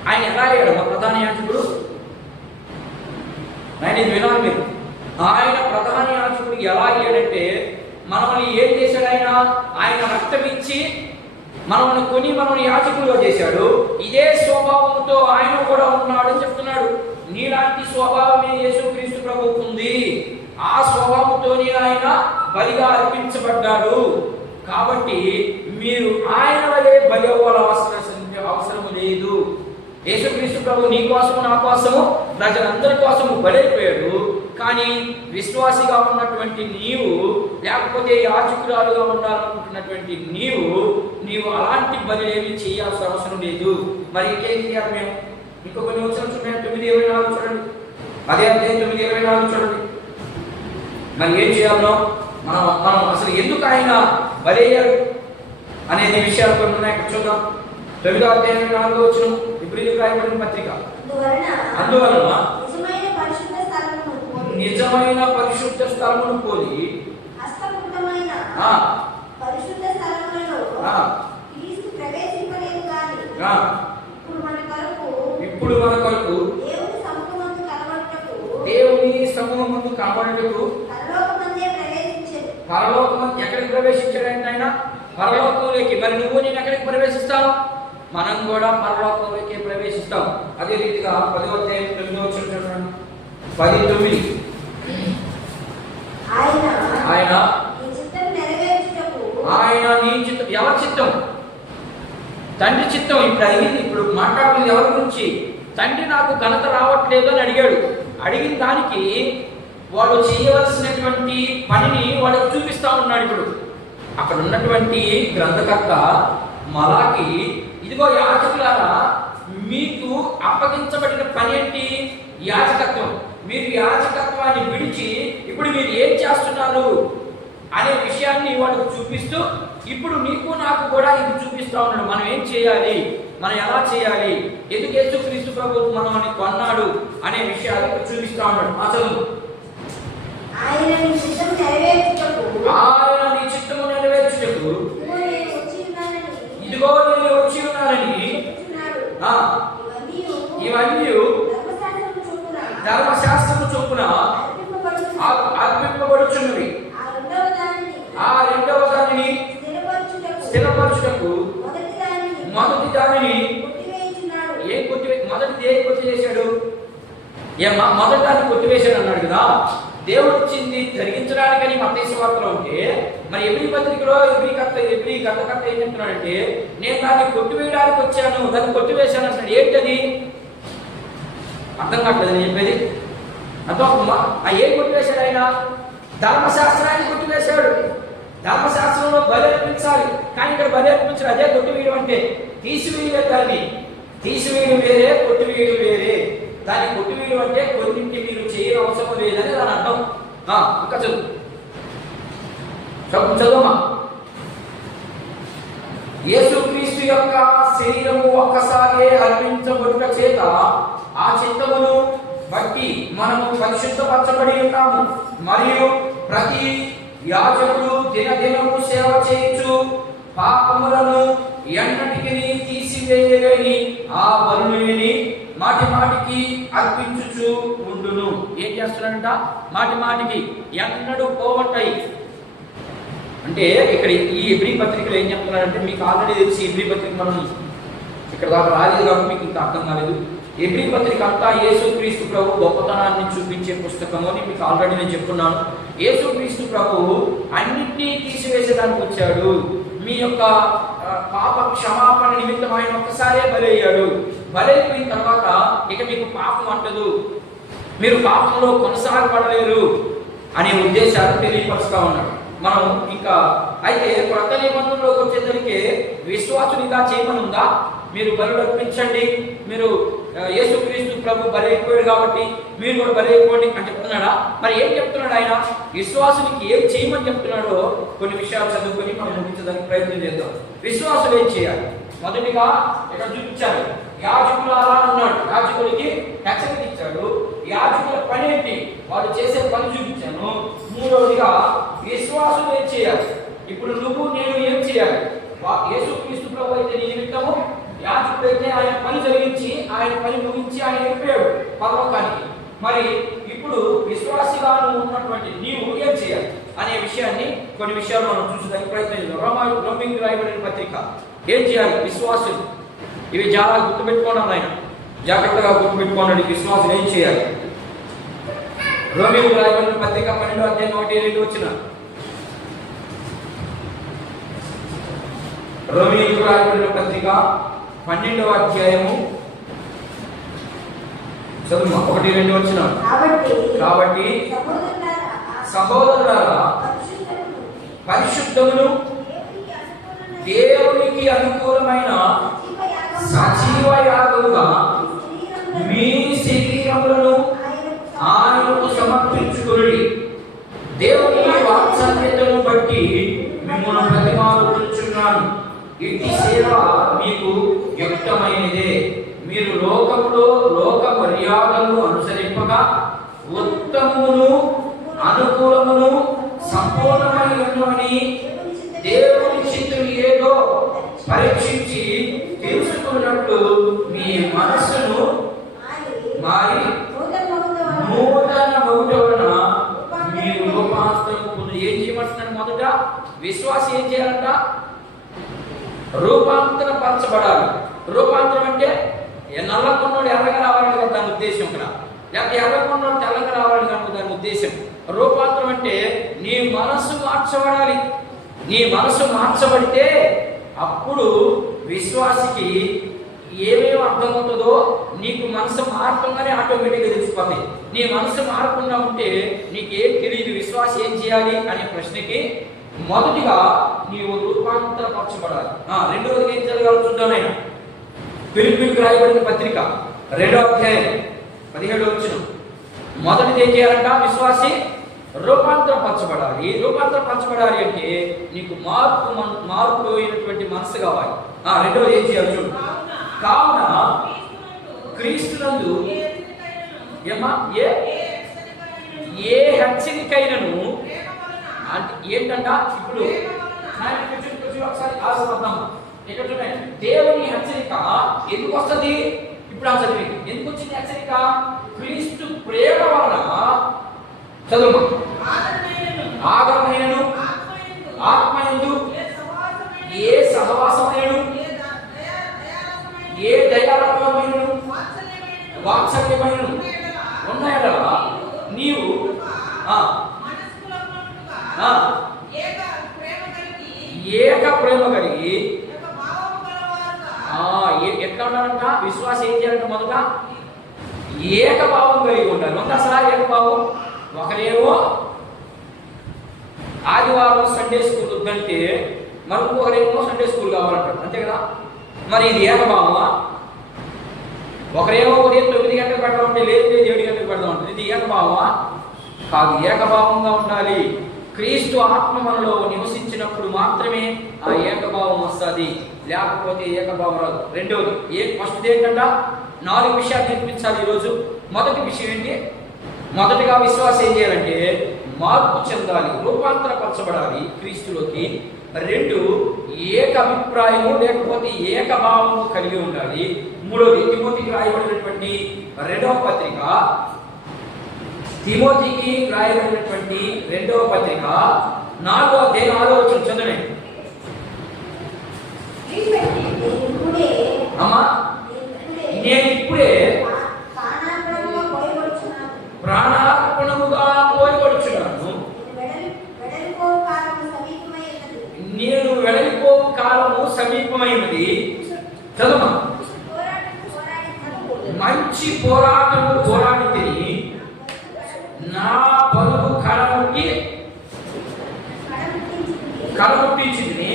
ఆయన ఎలా అయ్యాడు? మా ప్రధాన యాజకుడు ఆయన వినాలి మీరు. ఆయన ప్రధాన యాజకుడు ఎలా అయ్యాడంటే, మనల్ని ఏం చేశాడు? ఆయన రక్తం ఇచ్చి మనల్ని కొని మనల్ని యాజకులుగా చేశాడు. ఇదే స్వభావంతో ఆయన కూడా ఉన్నాడు అని చెప్తున్నాడు. నీలాంటి స్వభావమే యేసుక్రీస్తు ప్రభువుకు ఉంది. ఆ స్వభావంతోనే ఆయన బలిగా అర్పించబడ్డాడు. కాబట్టి మీరు ఆయన వలె బలి అవ్వాల్సిన అవసరం లేదు. యేసుక్రీస్తు ప్రభు నీ కోసము నా కోసము ప్రజలందరి కోసము బలైపోయాడు. కానీ విశ్వాసిగా ఉన్నటువంటి నీవు, లేకపోతే యాజకురాలుగా ఉండాలనుకుంటున్నటువంటి నీవు అలాంటి బలిలేమి చేయాల్సిన అవసరం లేదు. మరి ఇంకేం చేయాలి? మేము ఇంకొక నిమిషం చూడండి, 9:24 చూడండి. అదే అధ్యాయం 9:24 చూడండి. మరి ఏం చేయాలో మనం అసలు ఎందుకు ఆయన బలయ్యాడు అనేది విషయాలు కొన్ని ఉన్నాయి. ఇక్కడ చూద్దాం. 9వ అధ్యాయం 4వ వచనం, హెబ్రీయులకు రాయబడిన పత్రిక. అందువలన నిజమైన పరిశుద్ధ స్థలమును పోలి ఇప్పుడు మన కొరకు దేవుని సమూహమందు కనబడుటకు పరలోకమందు ఎక్కడికి ప్రవేశించాడంటే ఆయన పరలోకంలోకి. మరి నువ్వు నేను ఎక్కడికి ప్రవేశిస్తాను? మనం కూడా పరలోకంలోకి ప్రవేశిస్తాం. అదే రీతిగా 10వ అధ్యాయం 9వ వచనం చూడండి. 10:9 ఆయన నీ చిత్తం. ఎవరి చిత్తం? తండ్రి చిత్తం. ఇప్పుడు అడిగింది, ఇప్పుడు మాట్లాడుతుంది ఎవరి గురించి? తండ్రి నాకు ఘనత రావట్లేదు అని అడిగాడు. అడిగిన దానికి వాడు చేయవలసినటువంటి పనిని వాడు చూపిస్తా ఉన్నాడు. ఇప్పుడు అక్కడ ఉన్నటువంటి గ్రంథకర్త మలాకి, ఇదిగో యాజకులారా, మీకు అప్పగించబడిన పని ఏంటి? యాజకత్వం. మీరు యాజకత్వాన్ని విడిచి ఇప్పుడు మీరు ఏం చేస్తున్నారు అనే విషయాన్ని వాడు చూపిస్తూ ఇప్పుడు నీకు నాకు కూడా ఇది చూపిస్తా ఉన్నాడు. మనం ఏం చేయాలి, మనం ఎలా చేయాలి, ఎందుకు యేసుక్రీస్తు ప్రభువు మనల్ని కొన్నాడు అనే విషయాలు చూపిస్తా ఉన్నాడు. ఆ చదువు. ఆయన నీ చిత్తము నెరవేర్చుటకు ఇదిగో నేను వచ్చి ఉన్నానని ఇవన్నీ ధర్మశాస్త్రము చొప్పున అర్పింపబడుచున్నవి. ఆ రెండవ దానిని స్థిరపరచుటకు మొదటి దానిని మొదటి కొట్టివేశాడు. మొదటి దాన్ని కొట్టివేశాడు అన్నాడు కదా. దేవుడు వచ్చింది జరిగించడానికని మత్తయి సువార్తలో ఉంటే, మరి ఎబ్రీ పత్రికలో ఎబ్రీ గ్రంథకర్త ఏం చెప్తున్నాడంటే, నేను దాన్ని కొట్టివేయడానికి వచ్చాను, దాన్ని కొట్టివేశాను అంటాడు. ఏంటది? అర్థం కావట్లేదు నేను చెప్పేది. అర్థమవుతుందా? ఏం కొట్టివేశాడు ఆయన? ధర్మశాస్త్రాన్ని కొట్టివేశాడు. ధర్మశాస్త్రంలో బలి అర్పించాలి, కానీ ఇక్కడ బలి అర్పించాలి. అదే కొట్టివేయడం అంటే. తీసివేయలేదు దాన్ని. తీసివేయడం వేరే, కొట్టివేయడం వేరే. దాన్ని కొట్టివేయడం అంటే కొన్నింటి మీరు చేయడం అవసరం లేదని దాని అర్థం. ఇంకా చదువుమా. యేసుక్రీస్తు యొక్క శరీరము ఒక్కసారి అర్పించబడుట చేత ఆ చిత్తమును బట్టి మనము పరిశుద్ధపరచబడి ఉంటాము. మరియు ప్రతి యాజకుడు దినదినము సేవ చేయించు పాపములను ఎన్నటికి తీసివేయగలిగి ఆ బలులని మాటి మాటికి అర్పించుచు ఉండును. ఏం చేస్తున్నాడంట? మాటి మాటికి ఎన్నడూ పోవటాయి. అంటే ఇక్కడ ఈ ఎబ్రీ పత్రికలో ఏం చెప్తున్నారంటే, మీకు ఆల్రెడీ తెలిసి ఎబ్రీ పత్రిక మనం ఇక్కడ దాకా రాలేదు కాబట్టి మీకు ఇంకా అర్థం కాలేదు. ఎబ్రీ పత్రిక అంతా యేసుక్రీస్తు ప్రభు గొప్పతనాన్ని చూపించే పుస్తకము అని మీకు ఆల్రెడీ నేను చెప్తున్నాను. యేసుక్రీస్తు ప్రభు అన్నింటినీ తీసివేసేదానికి వచ్చాడు. మీ యొక్క పాప క్షమాపణ నిమిత్తం ఆయన ఒక్కసారే బలయ్యాడు. బలైపోయిన తర్వాత ఇక మీకు పాపం అంటదు, మీరు పాపంలో కొనసాగబడలేరు అనే ఉద్దేశాన్ని తెలియపరుస్తూ ఉన్నాడు. మనం ఇంకా అయితే కొత్త నిబంధనలోకి వచ్చేసరికి విశ్వాసునిగా చేయమనుందా? మీరు బలులు అర్పించండి, మీరు యేసుక్రీస్తు ప్రభు బలి అయిపోయాడు కాబట్టి మీరు కూడా బలి అయిపోండి అని చెప్తున్నాడా? మరి ఏం చెప్తున్నాడు ఆయన? విశ్వాసునికి ఏం చేయమని చెప్తున్నాడో కొన్ని విషయాలు చదువుకొని మనం ముగించడానికి ప్రయత్నం చేద్దాం. విశ్వాసులు ఏం చేయాలి? మొదటిగా ఇక్కడ చూపించారు, యాజకులారా అన్నాడు. యాజకుడికి హెచ్చరిక ఇచ్చాడు. యాజకుల పని ఏంటి? వాడు చేసే పని చూపించాను. మూడవదిగా విశ్వాసులు ఏం చేయాలి? ఇప్పుడు నువ్వు నేను ఏం చేయాలి? యేసుక్రీస్తు ప్రభు అయితే నీ నిమిత్తము యాజకుడైతే ఆయన పని జరిగించి ఆయన పని ముగించి ఆయన వెళ్ళిపోయాడు పరలోకానికి. మరి ఇప్పుడు విశ్వాసిగా ఉన్నటువంటి నీవు ఏం చేయాలి అనే విషయాన్ని కొన్ని విషయాలు మనం చూసేదానికి ప్రయత్నం చేద్దాం. రోమింగ్ రాయబడిన పత్రిక ఏం చేయాలి విశ్వాసులు? ఇవి చాలా గుర్తుపెట్టుకోవడం ఆయన జాగ్రత్తగా గుర్తుపెట్టుకోండి. విశ్వాసులు ఏం చేయాలి? రోమింగ్ రాయబడిన పత్రిక 12వ అధ్యాయం 1-2 వచ్చిన రోమిలకు రాయబడిన పత్రిక 12వ అధ్యాయము చదువు 1-2 వచ్చిన. కాబట్టి సహోదరులారా, పరిశుద్ధమును దేవునికి అనుకూలమైన సజీవ యాగముగా మీ శరీరములను ఆయనకు సమర్పించుకొనుడి. దేవుని వాత్సల్యతను బట్టి మిమ్మల్ని ప్రతిమాలుచున్నాను. ఇట్టి సేవ మీకు యుక్తమైనదే. మీరు లోకములో లోక మర్యాదలను అనుసరింపగా ఉత్తమమును అనుకూలమును సంపూర్ణమైనని దేవుని చిత్తము ఏదో పరీక్షించి తెలుసుకున్నట్లు మీ మనస్సును మారి నూతన మగుట వలన మీరు రూపాంతరము ఏం చేయమంటున్నాడు? మొదట విశ్వాసం ఏం చేయాలంట? రూపాంతరపరచబడాలి. రూపాంతరం అంటే నల్లకొన్నోడు ఎర్రగా రావాలని కదా దాని ఉద్దేశం. ఇక్కడ లేకపోతే ఎర్రకొన్నోడు తెల్లగా రావాలని కనుక దాని ఉద్దేశం. రూపాంతరం అంటే నీ మనస్సు మార్చబడాలి. నీ మనస్సు మార్చబడితే అప్పుడు విశ్వాసికి ఏమేమి అర్థమవుతుందో నీకు మనసు మార్పంగానే ఆటోమేటిక్గా తెలిసిపోతాయి. నీ మనసు మారకుండా ఉంటే నీకేం తెలియదు విశ్వాసం ఏం చేయాలి అనే ప్రశ్నకి మొదటిగా నీవు రూపాంతరపరచబడాలి. రెండవది ఏం జరగాలి చూద్దాం. నేను ఫిలిప్పీయులకు రాయబడిన పత్రిక 2వ అధ్యాయం 17వ వచనం. మొదటిది ఏం చేయాలంట? విశ్వాసి రూపాంతరపరచబడాలి. రూపాంతరపరచబడాలి అంటే నీకు మార్పు అయినటువంటి మనసు కావాలి. రెండవది ఏం చేయాలి చూడు. కావున క్రీస్తునందు ఏ హెచ్చరికైనను అంటే ఏంటంట? ఇప్పుడు ఒకసారి ఆలోచిద్దాం. ఇక్కడ చూడండి, దేవుని హెచ్చరిక ఎందుకు వస్తుంది? ఇప్పుడు ఆన్సర్ ఎందుకు వచ్చింది హెచ్చరిక? క్రీస్తు ప్రేమ వలన చదువు ఆదరణను ఆత్మయందు ఏ సహవాసమైనను ఏ దయాళత్వమైనను వాత్సల్యమైనను ఉన్నాయా నీవు ఏక ప్రేమ కలిగి ఎట్లా ఉన్నారంట? విశ్వాసం ఏం చేయాలంట? మొదట ఏకభావం కలిగి ఉండాలి. ఉంది అసలు ఏకభావం? ఒకరేమో ఆదివారం సండే స్కూల్ వద్దంటే మరొకరేమో సండే స్కూల్ కావాలంటారు, అంతే కదా? మరి ఇది ఏకభావమా? ఒకరేమో ఉదయం 9 గంటలకు పెడదామంటే లేదు 7 గంటలకు పెడదామంటే ఇది ఏకభావమా? కాదు, ఏకభావంగా ఉండాలి. క్రీస్తు ఆత్మ మనలో నివసించినప్పుడు మాత్రమే ఆ ఏకభావం వస్తుంది, లేకపోతే ఏకభావం రాదు. రెండవది ఫస్ట్ ఏంటంట? 4 విషయాలు నేర్పించాలి ఈరోజు. మొదటి విషయం ఏంటి? మొదటిగా విశ్వాసం ఏం చేయాలంటే మార్పు చెందాలి, రూపాంతరపరచబడాలి క్రీస్తులోకి. 2 ఏక అభిప్రాయము లేకపోతే ఏకభావము కలిగి ఉండాలి. 3 తిమోతికి రాయబడినటువంటి 2వ పత్రిక 2వ పత్రిక 4వ అధ్యాయం 6వ వచనం చదవండి. అమ్మా, నేను ఇప్పుడే ప్రాణార్పణముగా పోయబడుచున్నాను. నేను వెడలిపో కాలము సమీపమైనది. చదువు. మంచి పోరాటము పోరాడి తిని నా పరుగు కలముట్టించింది.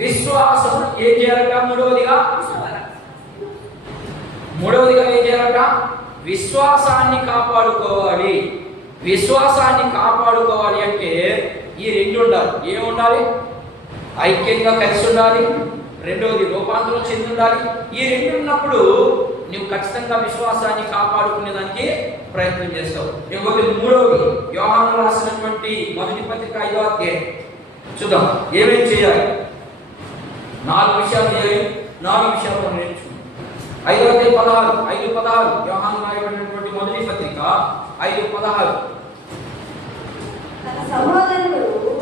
విశ్వాసం ఏం చేయాలంట? 3 మూడవదిగా ఏం చేయాలంట? విశ్వాసాన్ని కాపాడుకోవాలి. విశ్వాసాన్ని కాపాడుకోవాలి అంటే ఈ రెండు ఉండాలి. ఏముండాలి? ఐక్యంగా కలిసి ఉండాలి. రెండవది రూపాంతరం చెంది ఉండాలి. ఈ రెండు ఉన్నప్పుడు నువ్వు ఖచ్చితంగా విశ్వాసాన్ని కాపాడుకునే దానికి ప్రయత్నం చేస్తావు. ఇంకొకటి మూడవది యోహాను రాసినటువంటి మొదటి పత్రిక 5వ అధ్యాయం చూద్దాం. ఏమేం చేయాలి? 4 విషయాలు చేయాలి. 4 విషయాలు మనం నేర్చుకుందాం. 5వ అధ్యాయం 5:16 యోహాను రాయబడినటువంటి మొదటి పత్రిక 5:16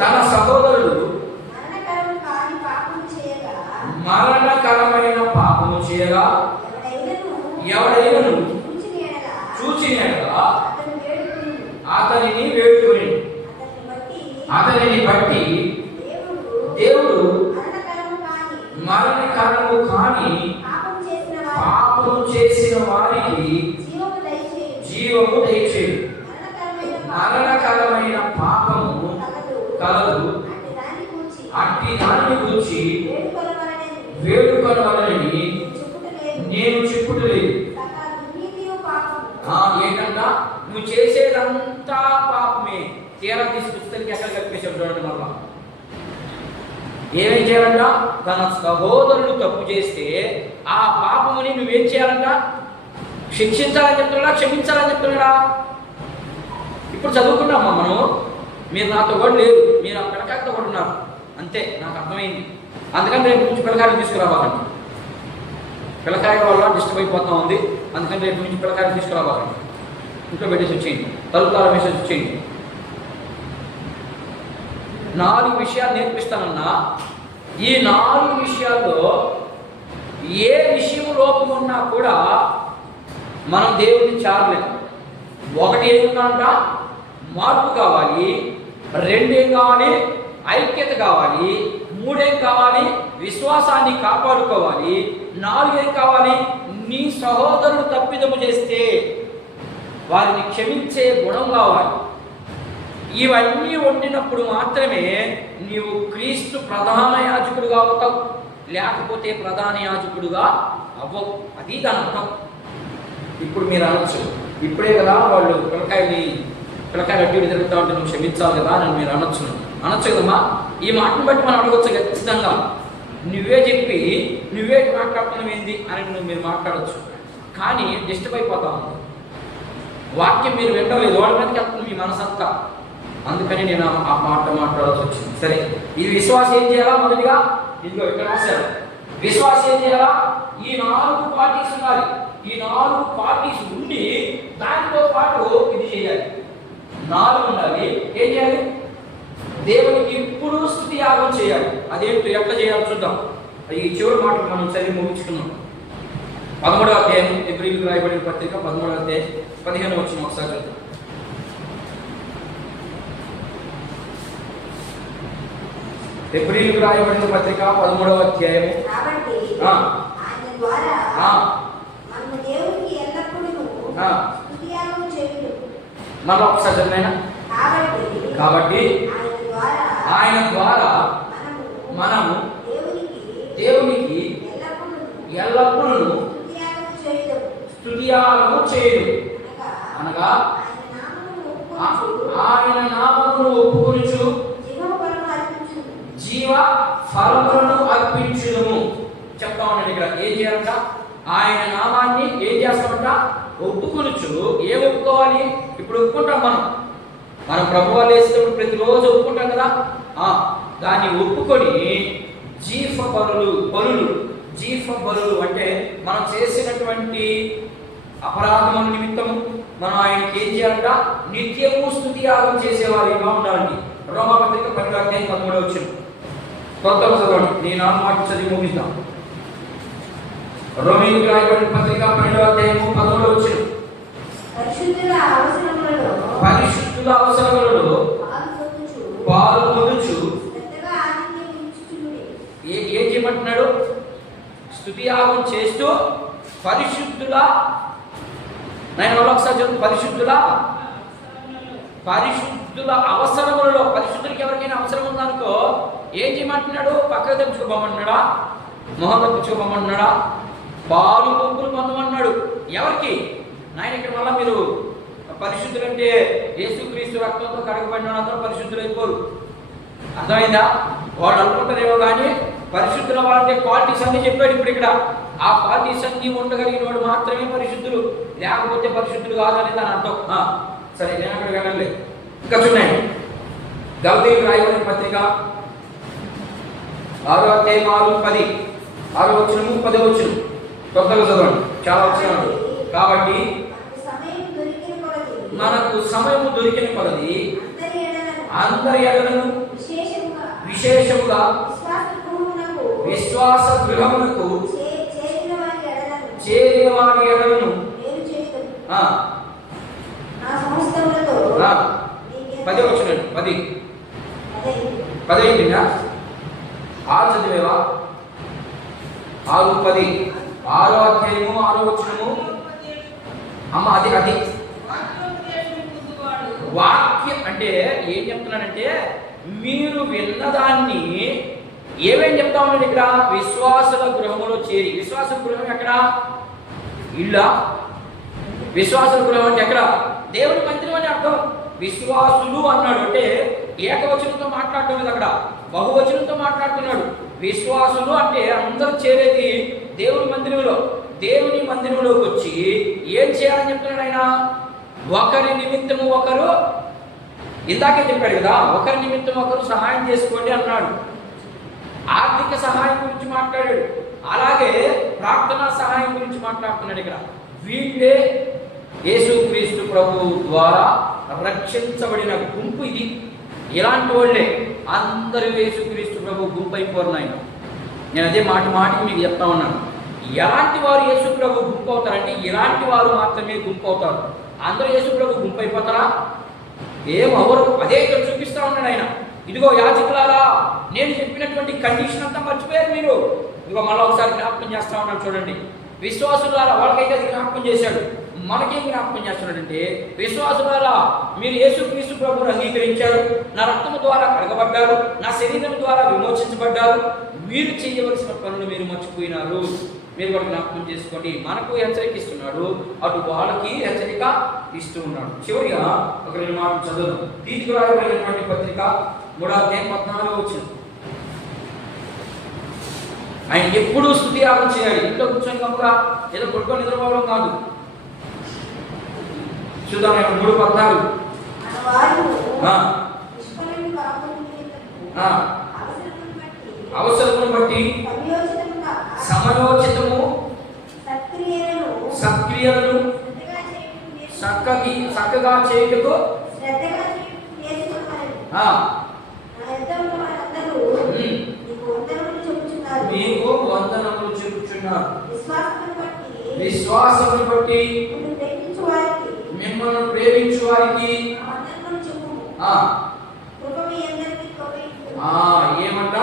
తన సహోదరుడు మరణకరమైన పాపము చేయగా ఎవడైనను చూచిన అతనిని వేడుకొని అతనిని బట్టి దేవుడు మరణకరము కాని పాపము చేసిన వారికి జీవము దయచేయు. మరణకరమైన పాపము కలదు, అట్టి దానిని గురించి వేడుకొనవలెనని నేను చెప్పుటలేదు. ఏంటంటే నువ్వు చేసేదంతా పాపమే. తీరా తీసుకొస్తే ఎక్కడ కనిపించాడు చూడండి. మళ్ళా ఏమేం చేయాలంట? తన సహోదరుడు తప్పు చేస్తే ఆ పాపముని నువ్వేం చేయాలంట? శిక్షించాలని చెప్తున్నాడా, క్షమించాలని చెప్తున్నాడా? ఇప్పుడు చదువుకున్నామా మనం? మీరు నాతో కూడా లేరు, మీరు ఆ పిల్లకాయతో కూడా ఉన్నారు, అంతే. నాకు అర్థమైంది. అందుకని రేపు నుంచి పిల్లకాయలు తీసుకురావాలండి. పిల్లకాయ వల్ల డిస్టర్బ్ అయిపోతా ఉంది. అందుకని రేపు నుంచి పిల్లకాయలు తీసుకురావాలండి. ఇంట్లో పెట్టేసి వచ్చేయండి, తలుపుతార వేసేసి వచ్చేయండి. 4 విషయాలు నేర్పిస్తానన్నా. ఈ 4 విషయాల్లో ఏ విషయం లోపం ఉన్నా కూడా మనం దేవుడిని చాలలేము. ఒకటి ఏముందంట? మార్పు కావాలి. 2 ఏం కావాలి? ఐక్యత కావాలి. 3 ఏం కావాలి? విశ్వాసాన్ని కాపాడుకోవాలి. 4 ఏం కావాలి? నీ సహోదరుడు తప్పిదము చేస్తే వారిని క్షమించే గుణం కావాలి. ఇవన్నీ వండినప్పుడు మాత్రమే నీవు క్రీస్తు ప్రధాన యాజకుడుగా అవుతావు, లేకపోతే ప్రధాన యాజకుడుగా అవ్వవు. అది దాని అర్థం. ఇప్పుడు మీరు అనొచ్చు, ఇప్పుడే కదా వాళ్ళు పిల్లకాయలు అడ్డు జరుగుతూ ఉంటే నువ్వు క్షమించాలి కదా అని మీరు అనొచ్చు కదమ్మా. ఈ మాటను బట్టి మనం అడగచ్చు ఖచ్చితంగా. నువ్వే చెప్పి నువ్వే మాట్లాడుతున్నావు ఏంది అని మీరు మాట్లాడచ్చు. కానీ డిస్టర్బ్ అయిపోతా ఉంది. వాక్యం మీరు వినలేదు, వాళ్ళ మీదకి వెళ్తుంది మీ మనసంతా. అందుకని నేను ఆ మాట మాట్లాడాల్సి వచ్చింది. సరే, ఈ విశ్వాసం ఏం చేయాలా? మొదటిగా ఇదిగో ఇక్కడ రాశారు. విశ్వాసం ఏం చేయాలా? ఈ 4 పార్టీస్ ఉండాలి. ఈ 4 పార్టీస్ ఉండి దానితో పాటు ఇది చేయాలి. 4 ఉండాలి. ఏం చేయాలి? దేవునికి ఇప్పుడు స్తుతి యాగం చేయాలి. అదేంటో ఎట్లా చేయాలో చూద్దాం. ఈ చివరి మాటలు మనం చదివి ముగించుకున్నాం. 13వ అధ్యాయం హెబ్రీయులకు రాయబడిన పత్రిక 13వ అధ్యాయం 15వ వచనం ఒకసారి చూద్దాం. హెబ్రీయులకు రాయబడిన పత్రిక 13వ అధ్యాయం. మళ్ళా ఒకసారి చదివినా. కాబట్టి ఆయన ద్వారా మనము దేవునికి ఎల్లప్పుడూ స్తుతియాగము చేయదు, అనగా ఆయన నామమును ఒప్పుకొనుచు జీవ ఫలములను అర్పించును. చెప్తా ఉన్నాడు ఇక్కడ. ఏం చేయాలంట? ఆయన నామాన్ని ఏం చేస్తామంట? ఒప్పుకొనుచు. ఏం ఒప్పుకోవాలి? ఇప్పుడు ఒప్పుకుంటాం మనం ప్రభు వాళ్ళు వేసేటప్పుడు ప్రతిరోజు ఒప్పుకుంటాం కదా. దాన్ని ఒప్పుకొని జీవ బలులు అంటే మనం చేసినటువంటి అపరాధముల నిమిత్తము మనం ఆయనకి ఏం చేయాలంట? నిత్యము స్తుతి యాగం చేసేవారిగా ఉండాలండి. రోమాపత్రిక 10వ అధ్యాయం 13వ వచనం. కొత్తగా చదవండి. నేను 4 మాటలు చదివి ముగిస్తాం. రోమీయులకు రాయబడిన పత్రిక 12వ అధ్యాయం 13వ వచనం. పరిశుద్ధుల అవసరములలో పాల్గొనుచు ఏం చేయమంటున్నాడు? స్తుతి యాగం చేస్తూ పరిశుద్ధుల, నేను ఒకసారి చదువు. పరిశుద్ధుల అవసరములలో, పరిశుద్ధులకి ఎవరికైనా అవసరం ఉందనుకో ఏం చేయమంటున్నాడు? పక్కకు తెచ్చుకోబోమంటున్నాడా? మొహం తెచ్చుకోబోమంటున్నాడా? పాలు పంపులు పొందమన్నాడు. ఎవరికి? నాయన ఇక్కడ మళ్ళా మీరు పరిశుద్ధులు అంటే యేసుక్రీస్తు రక్తంతో కడగబడిన అందరూ పరిశుద్ధులు అయిపోరు. అర్థమైందా? వాళ్ళు అనుకుంటారేమో కానీ పరిశుద్ధుల వాళ్ళంటే క్వాలిటీస్ అన్ని చెప్పాడు. ఇప్పుడు ఇక్కడ ఆ క్వాలిటీస్ అన్ని ఉండగలిగిన వాడు మాత్రమే పరిశుద్ధులు, లేకపోతే పరిశుద్ధులు కాదని దాని అర్థం. సరే, నేను అక్కడ వెళ్ళండి. ఇంకా చూడండి, గలతీయులకు రాయబడిన పత్రిక 6వ అధ్యాయం 6:10, 6వ వచనము 10వ వచనం కొత్తగా చదవండి. చాలా వచనాలు కాబట్టి మనకు సమయము దొరికిన కొలది అందరి ఎడలను విశేషముగా విశ్వాస గృహమునకు చేరిన వారి ఎడలను 10వ వచనం 10 అయిందా? 6 చదివేవా? 6:10, 6వ అధ్యాయము 6వ వచనము. అమ్మ అది వాక్యం అంటే ఏం చెప్తున్నానంటే, మీరు విన్నదాన్ని ఏమేం చెప్తా ఉన్నాడు ఇక్కడ? విశ్వాసుల గృహములో చేరి. విశ్వాసుల గృహం ఎక్కడ? ఇళ్ళ. విశ్వాసుల గృహం అంటే ఎక్కడ? దేవుని మందిరం అని అర్థం. విశ్వాసులు అన్నాడు అంటే ఏకవచనంతో మాట్లాడటం లేదు, అక్కడ బహువచనంతో మాట్లాడుతున్నాడు. విశ్వాసులు అంటే అందరూ చేరేది దేవుని మందిరంలో. దేవుని మందిరంలోకి వచ్చి ఏం చేయాలని చెప్తున్నాడు ఆయన? ఒకరి నిమిత్తము ఒకరు, ఇందాకే చెప్పాడు కదా, ఒకరి నిమిత్తం ఒకరు సహాయం చేసుకోండి అన్నాడు. ఆర్థిక సహాయం గురించి మాట్లాడాడు, అలాగే ప్రార్థనా సహాయం గురించి మాట్లాడుతున్నాడు. ఇక్కడ వీళ్ళే యేసుక్రీస్తు ప్రభు ద్వారా రక్షించబడిన గుంపు ఇది. ఇలాంటి వాళ్ళే అందరూ యేసుక్రీస్తు ప్రభు గుంపు అయిపోరు. నేను అదే మాటికి మీకు చెప్తా ఉన్నాను. ఎలాంటి వారు యేసు ప్రభు గుంపు అవుతారంటే ఇలాంటి వారు మాత్రమే గుంపు అవుతారు. అందరూ యేసు ప్రభు గుంపు అయిపోతారా? ఏమవరు. అదే ఇక్కడ చూపిస్తా ఉన్నాడు ఆయన. ఇదిగో యాజకులారా, నేను చెప్పినటువంటి కండిషన్ అంతా మర్చిపోయారు మీరు. ఇదిగో మళ్ళీ ఒకసారి జ్ఞాపకం చేస్తా ఉన్నాడు చూడండి. విశ్వాసులారా, వాళ్ళకైతే అది జ్ఞాపకం చేశాడు, మనకేం జ్ఞాపకం చేస్తున్నాడంటే, విశ్వాసులారా, మీరు యేసుక్రీస్తు ప్రభువును అంగీకరించారు, నా రక్తము ద్వారా కడగబడ్డారు, నా శరీరం ద్వారా విమోచించబడ్డారు, మీరు చేయవలసిన పనులు మీరు మర్చిపోయినారు. మీరు కూడా జ్ఞాపకం చేసుకోండి. మనకు హెచ్చరిక ఇస్తున్నాడు, అటు వాళ్ళకి హెచ్చరిక ఇస్తూ ఉన్నాడు. చివరిగా ఒక 2 మాటలు చదువుదాం. తీతుకు రాయబడినటువంటి పత్రిక 3వ అధ్యాయం 14వ వచనం. ఆయన ఎప్పుడూ స్తుతి యాగం చేయాలి. ఇంట్లో కూర్చొని కనుక ఏదో పడుకొని నిద్రపోవడం కాదు. చూద్దాం 3:14. అవసరమును బట్టి సమయోచితము సక్రియలను చక్కగా చేయుటకు మీకు వందనములు చెప్పుచున్నారు. విశ్వాసమును బట్టి మిమ్మల్ని ప్రేమించు వారికి ఏమంట?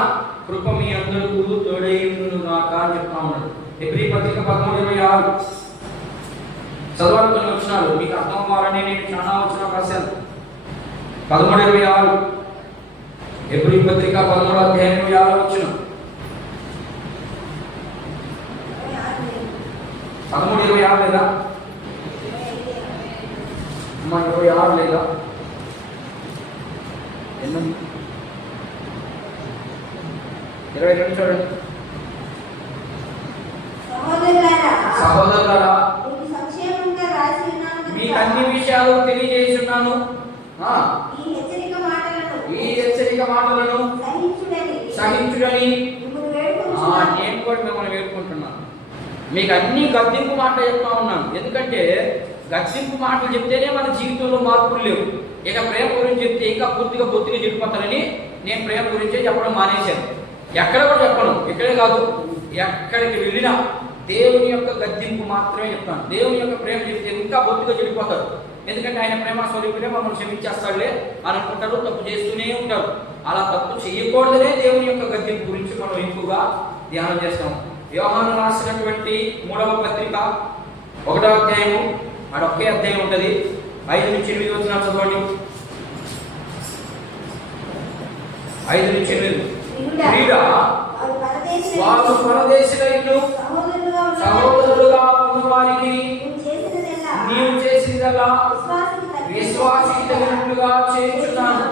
కృప మీ అందరికీ తోడైయుండును గాక అని చెప్తా ఉన్నాడు. హెబ్రీ పత్రిక 13:26 చదవాలి. కొన్ని వచనాలు మీకు అర్థం అవ్వాలని నేను చాలా వచనాలు రాశాను. 13:26 హెబ్రీ పత్రిక 13వ అధ్యాయం 26వ వచనం. 13:26 లేదా? 26 లేదా? ఎన్ని? 22 చూడండి. సహోదరులారా, మీకు అన్ని విషయాలు తెలియజేస్తున్నాను. ఈ హెచ్చరిక మాటలను సహించుడని నేను కూడా మిమ్మల్ని వేడుకుంటున్నాను. మీకు అన్ని గద్దింపు మాటలు చెప్తా ఉన్నాను. ఎందుకంటే గద్దింపు మాటలు చెప్తేనే మన జీవితంలో మార్పులు లేవు. ఇక ప్రేమ గురించి చెప్తే ఇంకా పూర్తిగా బొత్తిగా చెప్పిపోతానని నేను ప్రేమ గురించే చెప్పడం మానేశాను. ఎక్కడ కూడా చెప్పను. ఇక్కడే కాదు, ఎక్కడికి వెళ్ళినా దేవుని యొక్క గద్దింపు మాత్రమే చెప్తాను. దేవుని యొక్క ప్రేమ చెప్తే ఇంకా బొత్తిగా చెడిపోతారు. ఎందుకంటే ఆయన ప్రేమ స్వరూపుడే మమ్మల్ని క్షమించేస్తాడులే అని అనుకుంటారు, తప్పు చేస్తూనే ఉంటారు. అలా తప్పు చేయకూడదనే దేవుని యొక్క గద్దింపు గురించి మనం ఎక్కువగా ధ్యానం చేస్తాం. యోహాను రాసినటువంటి 3వ పత్రిక 1వ అధ్యాయము, అడొక్కే అధ్యాయం ఉంటుంది. 5-8 వచనాలు చదవండి. 5-8 క్రీడ వారు పరదేశులైన సహోదరులుగా ఎడల విశ్వాసికి తగినట్లుగా చేయించున్నాను.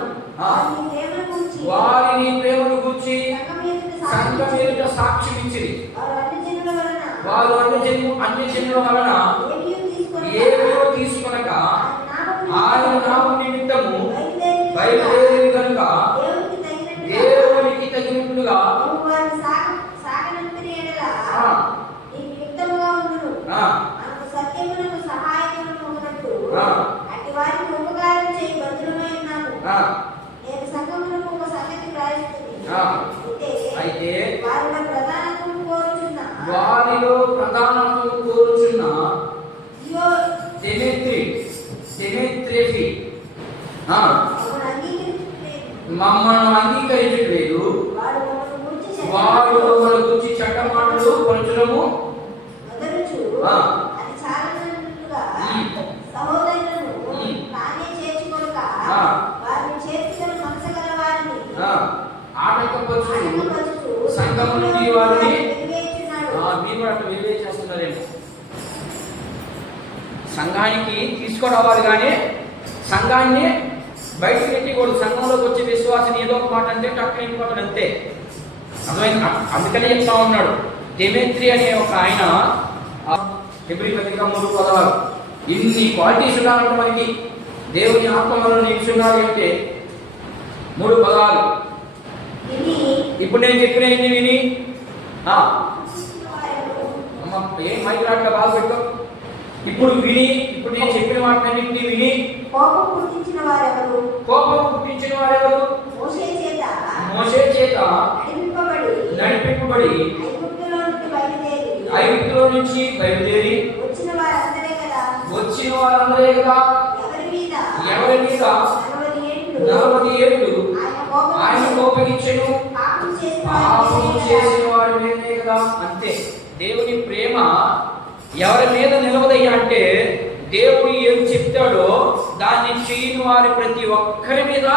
వారిని ప్రేమను గూర్చి సంఘం ఎదుట సాక్ష్యం ఇచ్చిరి. వారు అన్య జనుల వలన ఏమో తీసుకొనక ఆయన నామం నిమిత్తము బయలుదేరి కనుక దేవునికి తగినట్లుగా అయితే వారిలో ప్రధానత్వం కోరుచున్న డెమెత్రి మమ్మల్ని అంగీకరించట్లేదు. వారు మన గురించి చట్టమాటలు పరచడము ఆటంకపరచు సంఘము నుండి వారిని మీరు అట్లా వెలివే చేస్తున్నారేమో. సంఘానికి తీసుకురావాలి కానీ సంఘాన్ని బయటకు పెట్టకూడదు. సంఘంలోకి వచ్చే విశ్వాసం ఏదో ఒక మాట అంటే టక్కున వెళ్ళిపోతాడు అంతే. అర్థమైంది? అందుకనే చెప్తా ఉన్నాడు. డెమెత్రి అనే ఒక ఆయన ఫిబ్రవరి 3:16 ఇన్ని క్వాలిటీస్ ఉండాలంటే మనకి దేవుని ఆత్మలో నిలుచున్నాడు అంటే 3:16. ఇప్పుడు నేను చెప్పిన ఇన్ని విని ఏం మైక్ రాట్లా బాగా పెట్టు. ఇప్పుడు నేను చెప్పిన వాటిని విని కోపం పుట్టించిన వారెవరు? మోషే చేత నడిపింపబడి ఐగుప్తులో నుంచి బయలుదేరి వచ్చిన వారందరే కదా. ఎవరి మీద 40 ఏళ్ళు ఆయన కోపగించెను, పాపం చేసిన వారి మీదే కదా. అంతే. దేవుని ప్రేమ ఎవరి మీద నిలవదయ్యా అంటే దేవుడు ఏం చెప్తాడో దాన్ని చేయని వారి ప్రతి ఒక్కరి మీద